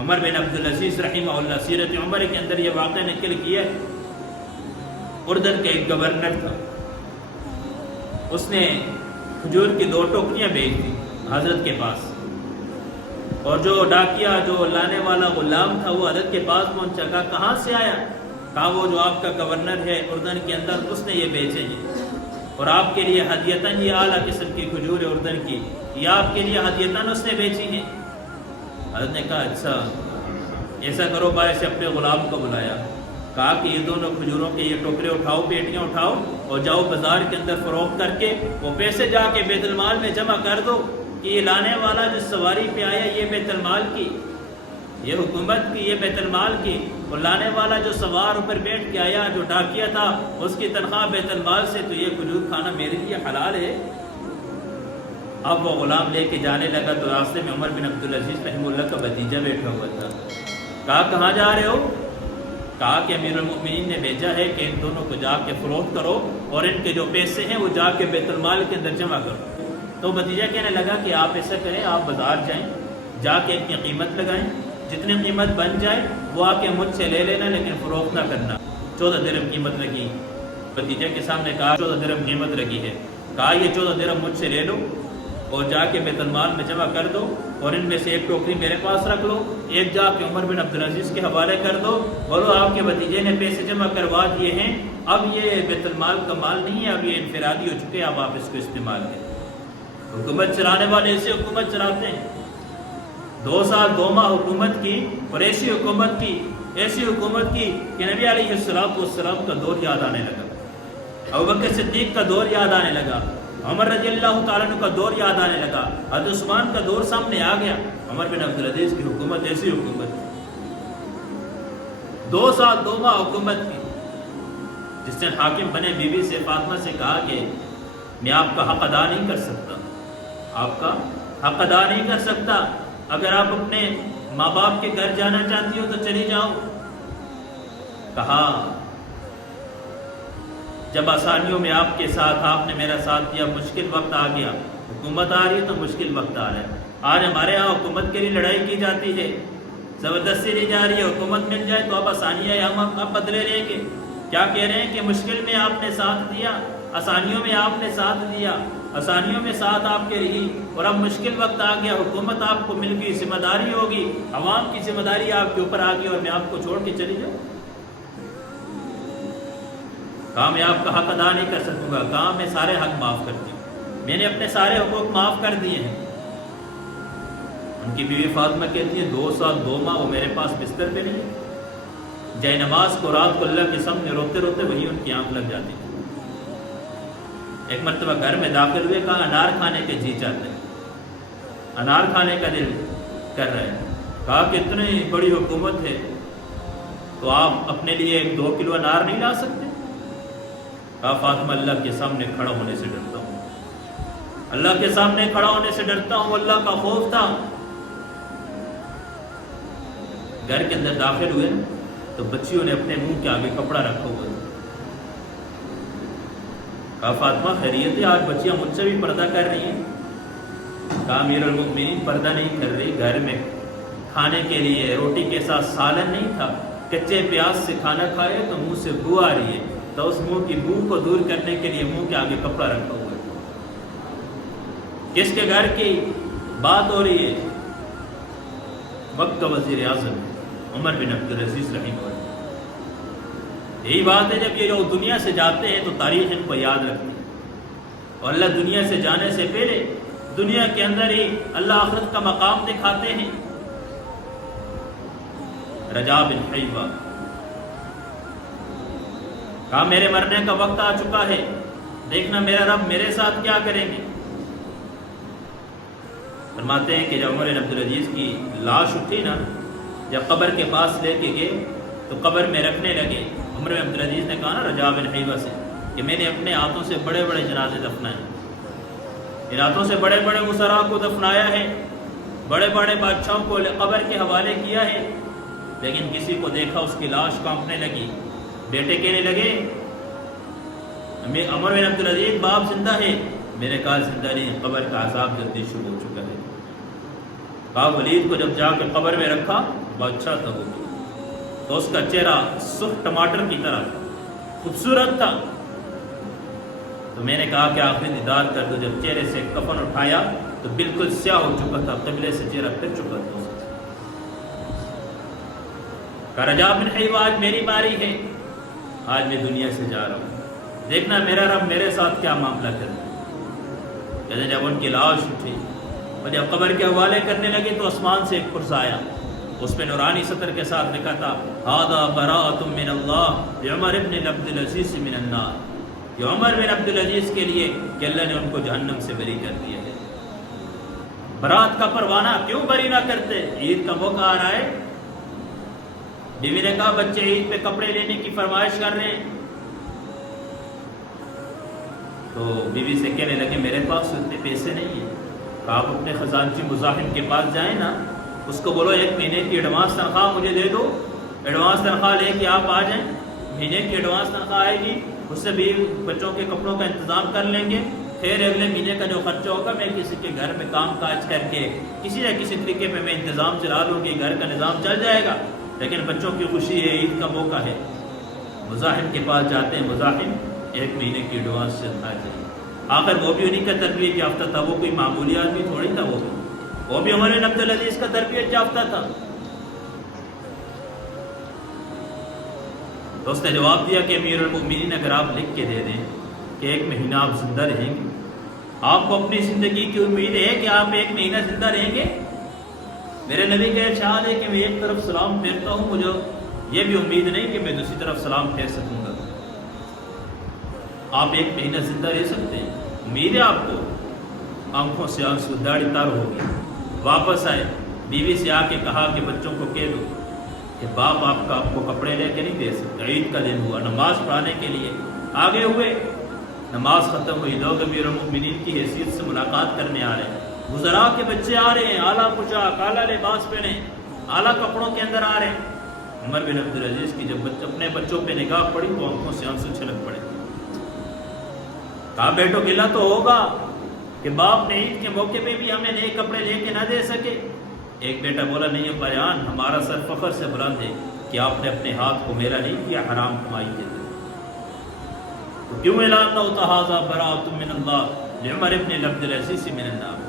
عمر بن عبدالعزیز رحمہ اللہ سیرت عمر کے اندر یہ واقعہ نقل کیا ہے۔ اردن کا ایک گورنر تھا، اس نے کھجور کی 2 ٹوکریاں بھیج دی حضرت کے پاس، اور جو ڈاکیا جو لانے والا غلام تھا وہ حضرت کے پاس پہنچا، کہا کہاں سے آیا؟ کہا وہ جو آپ کا گورنر ہے اردن کے اندر اس نے یہ بیچے ہیں، اور آپ کے لیے ہدیتاً یہ اعلیٰ قسم کی کھجور ہے اردن کی، یہ آپ کے لیے ہدیتاً اس نے بیچی ہیں۔ حضرت نے کہا اچھا ایسا کرو، بھائی سے اپنے غلام کو بلایا، کہا کہ یہ دونوں کھجوروں کے یہ ٹوکرے اٹھاؤ، پیٹیاں اٹھاؤ، اور جاؤ بازار کے اندر فروخت کر کے وہ پیسے جا کے بیت المال میں جمع کر دو کہ یہ لانے والا جو سواری پہ آیا یہ بیت المال کی، یہ حکومت کی، یہ بیت المال کی، اور لانے والا جو سوار اوپر بیٹھ کے آیا جو ڈاکیا تھا اس کی تنخواہ بیت المال سے، تو یہ کھجور کھانا میرے لیے حلال ہے۔ اب وہ غلام لے کے جانے لگا تو راستے میں عمر بن عبدالعزیز رحمہ اللہ کا بھتیجا بیٹھا ہوا تھا۔ کہا کہاں جا رہے ہو؟ کہا کہ امیر المؤمنین نے بھیجا ہے کہ ان دونوں کو جا کے فروخت کرو اور ان کے جو پیسے ہیں وہ جا کے بیت المال کے اندر جمع کرو۔ تو بھتیجا کہنے لگا کہ آپ ایسا کریں، آپ بازار جائیں، جا کے ان کی قیمت لگائیں، جتنی قیمت بن جائے وہ آ کے مجھ سے لے لینا، لیکن فروخت نہ کرنا۔ 14 درہم قیمت لگی، بھتیجے کے سامنے کہا 14 درہم قیمت لگی ہے، کہا یہ 14 درہم مجھ سے لے لو اور جا کے بیت المال میں جمع کر دو، اور ان میں سے ایک ٹوکری میرے پاس رکھ لو، ایک جا کے عمر بن عبدالعزیز کے حوالے کر دو، بولو آپ کے بھتیجے نے پیسے جمع کروا دیے ہیں، اب یہ بیت المال کا مال نہیں ہے، اب یہ انفرادی ہو چکے، اب آپ اس کو استعمال کریں۔ حکومت چلانے والے ایسے حکومت چلاتے ہیں، 2 سال 2 ماہ حکومت کی، اور ایسی حکومت کی کہ نبی علیہ السلام کا دور یاد آنے لگا، ابوبکر صدیق کا دور یاد آنے لگا، عمر رضی اللہ تعالیٰ عنہ کا دور یاد آنے لگا، حضرت عثمان کا دور سامنے آ گیا۔ عمر بن عبدالعزیز کی حکومت ایسی حکومت تھی، 2 سال 2 ماہ حکومت کی، جس نے حاکم بنے بیوی سے فاطمہ سے کہا کہ میں آپ کا حق ادا نہیں کر سکتا، آپ کا حق ادا نہیں کر سکتا، اگر آپ اپنے ماں باپ کے گھر جانا چاہتی ہو تو چلی جاؤ۔ کہا جب آسانیوں میں آپ کے ساتھ آپ نے میرا ساتھ دیا، مشکل وقت آ گیا، حکومت آ رہی ہے تو مشکل وقت آ رہا ہے، آج ہمارے ہاں حکومت کے لیے لڑائی کی جاتی ہے، زبردستی لی جا رہی ہے، حکومت مل جائے تو اب آسانیاں ہم اب بدلے رہیں گے۔ کیا کہہ رہے ہیں کہ مشکل میں آپ نے ساتھ دیا، آسانیوں میں آپ نے ساتھ دیا، آسانیوں میں ساتھ آپ کے رہی، اور اب مشکل وقت آ گیا، حکومت آپ کو مل گئی، ذمہ داری ہوگی، عوام کی ذمہ داری آپ کے اوپر آ گئی، اور میں آپ کو چھوڑ کے چلی جاؤں؟ کہا میں آپ کا حق ادا نہیں کر سکوں گا، کہا میں سارے حق معاف کرتی ہوں، میں نے اپنے سارے حقوق معاف کر دیے ہیں۔ ان کی بیوی فاطمہ کہتی ہے 2 سال 2 ماہ وہ میرے پاس بستر پہ نہیں ہے، جائے نماز کو رات کو اللہ کے سامنے روتے روتے وہی ان کی آنکھ لگ جاتی تھی۔ ایک مرتبہ گھر میں داخل ہوئے، کہا انار کھانے کے جی چاہتے ہیں، انار کھانے کا دل کر رہے ہیں، کہا کہ اتنی بڑی حکومت ہے تو آپ اپنے لیے 2 کلو انار نہیں لا سکتے؟ کہا فاطمہ اللہ کے سامنے کھڑا ہونے سے ڈرتا ہوں، اللہ کے سامنے کھڑا ہونے سے ڈرتا ہوں، اللہ کا خوف تھا۔ گھر کے اندر داخل ہوئے تو بچیوں نے اپنے منہ کے آگے کپڑا رکھا ہوا تھا۔ کہا فاطمہ خیریت ہے؟ آج بچیاں مجھ سے بھی پردہ کر رہی ہیں؟ کہا امیر المؤمنین پردہ نہیں کر رہی، گھر میں کھانے کے لیے روٹی کے ساتھ سالن نہیں تھا، کچے پیاز سے کھانا کھائے تو منہ سے بو آ رہی ہے، تو اس منہ کی بو کو دور کرنے کے لیے منہ کے آگے کپڑا رکھا ہوا ہے۔ کس کے گھر کی بات ہو رہی ہے؟ وقت کا وزیر اعظم عمر بن عبدالعزیز رحمہ اللہ۔ یہی بات ہے، جب یہ لوگ دنیا سے جاتے ہیں تو تاریخ ان کو یاد رکھتی ہے، اور اللہ دنیا سے جانے سے پہلے دنیا کے اندر ہی اللہ آخرت کا مقام دکھاتے ہیں۔ رجاء بن حیوہ کہا میرے مرنے کا وقت آ چکا ہے، دیکھنا میرا رب میرے ساتھ کیا کریں گے۔ فرماتے ہیں کہ جب عمر بن عبدالعزیز کی لاش اٹھی نا، جب قبر کے پاس لے کے گئے تو قبر میں رکھنے لگے، عمر بن عبدالعزیز نے کہا نا رجاء بن حیوہ سے کہ میں نے اپنے ہاتھوں سے بڑے بڑے جنازے دفنائے، ان ہاتھوں سے بڑے بڑے وزراء کو دفنایا ہے، بڑے بڑے بادشاہوں کو قبر کے حوالے کیا ہے، لیکن کسی کو دیکھا اس کی لاش کانپنے لگی، بیٹے کہنے لگے عمر بن عبدالعزیز باپ زندہ ہے، میں نے کہا زندہ نہیں، قبر کا عذاب جلدی شروع ہو چکا ہے۔ کہا ولید کو جب جا کے قبر میں رکھا بہت اچھا تھا وہ تو اس کا چہرہ سرخ ٹماٹر کی طرح خوبصورت تھا. تو میں نے کہا کہ آخری دیدار کر دو. جب چہرے سے کفن اٹھایا تو بالکل سیاہ ہو چکا تھا, قبلے سے چہرہ پھر چکا تھا. کہا رجاء بن حیوہ آج میری باری ہے, آج میں دنیا سے جا رہا ہوں, دیکھنا میرا رب میرے ساتھ کیا معاملہ کرتا ہے. کہتے جب ان کی لاش اٹھی اور جب قبر کے حوالے کرنے لگے تو آسمان سے ایک پرزہ آیا, اس پہ نورانی سطر کے ساتھ لکھا تھا ھذا براءۃ من اللہ لعمر بن عبد العزیز من النار. یہ عمر بن عبد العزیز کے لیے کہ اللہ نے ان کو جہنم سے بری کر دیا ہے. برات کا پروانہ کیوں بری نہ کرتے؟ عید کا موقع آ رہا ہے. بیوی نے کہا بچے عید پہ کپڑے لینے کی فرمائش کر رہے ہیں. تو بیوی سے کہنے لگے میرے پاس اتنے پیسے نہیں ہیں. کہا آپ اپنے خزانچی مزاحم کے پاس جائیں نا, اس کو بولو 1 مہینے کی ایڈوانس تنخواہ مجھے دے دو, ایڈوانس تنخواہ لے کے آپ آ جائیں, مہینے کی ایڈوانس تنخواہ آئے گی, اس سے بھی بچوں کے کپڑوں کا انتظام کر لیں گے. پھر اگلے مہینے کا جو خرچہ ہوگا میں کسی کے گھر میں کام کاج کر کے کسی نہ کسی طریقے پہ میں انتظام چلا لوں گی, گھر کا نظام چل جائے گا. لیکن بچوں کی خوشی ہے, عید کا موقع ہے. مزاحم کے پاس جاتے ہیں, مزاحم 1 مہینے کی ایڈوانس سے اٹھا جائے. آخر وہ بھی انہیں کا تربیت یافتہ تھا, وہ کوئی معمولی آدمی تھوڑی تھا. وہ بھی عمر بن عبد العزیز کا تربیت یافتہ تھا. تو اس نے جواب دیا کہ امیر المؤمنین اگر آپ لکھ کے دے دیں کہ 1 مہینہ آپ زندہ رہیں گے, آپ کو اپنی زندگی کی امید ہے کہ آپ 1 مہینہ زندہ رہیں گے؟ میرے نبی کا ارشاد ہے کہ میں ایک طرف سلام پھیرتا ہوں, مجھے یہ بھی امید نہیں کہ میں دوسری طرف سلام پھیر سکوں گا. آپ 1 مہینہ زندہ رہ سکتے ہیں, امید ہے آپ کو. آنکھوں سے آنسو, داڑھی تار ہو گئی. واپس آئے, بیوی سے آ کے کہا کہ بچوں کو کہہ دو کہ باپ آپ کو کپڑے لے کے نہیں دے سکتے. عید کا دن ہوا, نماز پڑھانے کے لیے آگے ہوئے. نماز ختم ہوئی, لوگ امیر المؤمنین کی حیثیت سے ملاقات کرنے آ رہے ہیں. وزراء کے بچے آ رہے ہیں, اعلیٰ پوشاک, اعلیٰ لباس پہنے, اعلیٰ کپڑوں کے اندر آ رہے ہیں. عمر بن عبد العزیز کی جب اپنے بچوں پہ نگاہ پڑی تو آنکھوں سے آنسو چھلک پڑے. کہا بیٹو گلا تو ہوگا کہ باپ نے عید کے موقع پہ بھی ہمیں نئے کپڑے لے کے نہ دے سکے. ایک بیٹا بولا نہیں ابا جان, ہمارا سر فخر سے بلند ہے کہ آپ نے اپنے ہاتھ کو میلا نہیں کیا حرام کمائی کے ذریعے. تو کیوں اعلان نہ ہوتا ھذا براءۃ من اللہ لعمر بن عبد العزیز من النار.